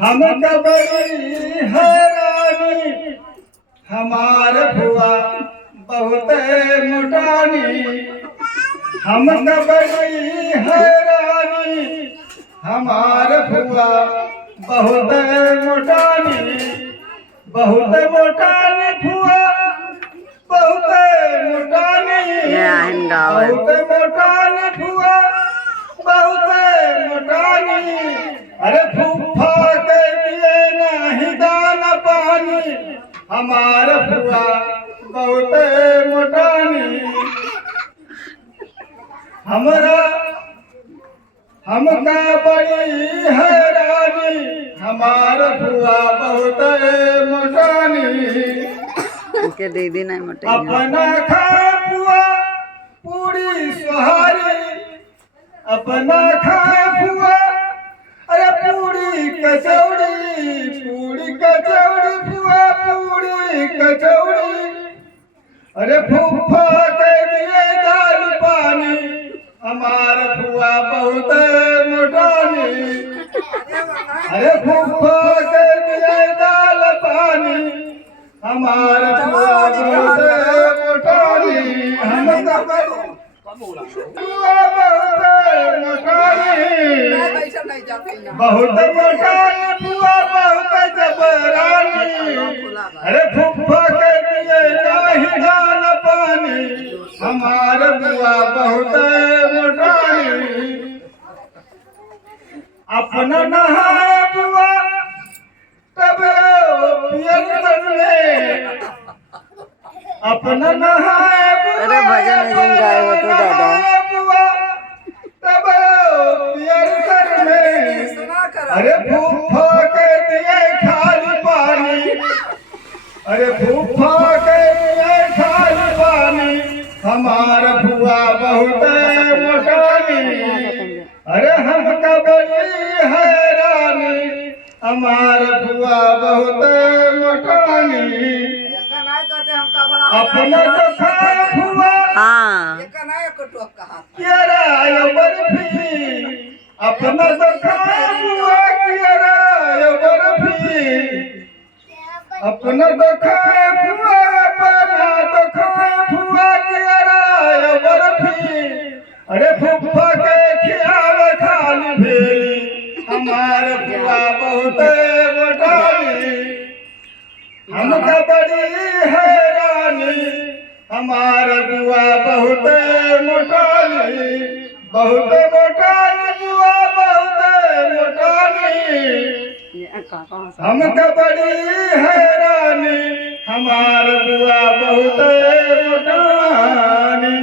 हम बड़ी हैरानी हमार फुआ बहुत मुटानी। हम बड़ी हैरानी हमार फुआ बहुत मुटानी। बहुत मुटानी फुआ बहुत मुटानी। बहुत मुटानी फुआ बहुत मुटानी। अरे फूफा के लिए नहीं दाना पानी हमार फुआ बहुत मुटानी। हमरा हमका बड़ी हैरानी हमार फुआ बहुत मुटानी। के दीदी नहीं मोटे अपना खाए फुआ पूरी सुहारी। अपना खाए फुआ अरे पूरी कचौड़ी। पूरी कचौड़ी फुआ पूरी कचौड़ी। अरे फूफा के लिए दाल पानी हमार फुआ बहुत मुटानी। अरे फूफा के लिए दाल पानी हमार फुआ बहुत मुटानी। हम फुआ बहुत मुटानी। बहुत मोटानी फुआ बहुत जबरानी। अरे फूफा के लिए नहीं दाना पानी हमार फुआ बहुत मोटानी। अपना नहाए फुआ तब पियर में। अपना नहाए अरे भजन भजन गाए हो तो दादा तब पियर में। अरे फूफा के दिए खाली पानी। अरे फूफा के दिए खाली पानी हमार फुआ बहुत मोटानी। अरे हमका बड़ी हैरानी हमार फुआ बहुत मोटानी। अपना तो खाए फुआ हाँ केरा बर्फी। अपना तो खाए फुआ केरा बर्फी। अपना तो खाए फुआ अपना तो खाए फुआ केरा बर्फी। अरे फुफा के खियाव खाली भेली हमार फुआ बहुत मोटानी। हमका बड़ी हैरानी हमार फुआ बहुत मोटानी। बहुत मोटानी फुआ बहुत मोटानी। हमका बड़ी हैरानी हमार फुआ बहुत मोटानी।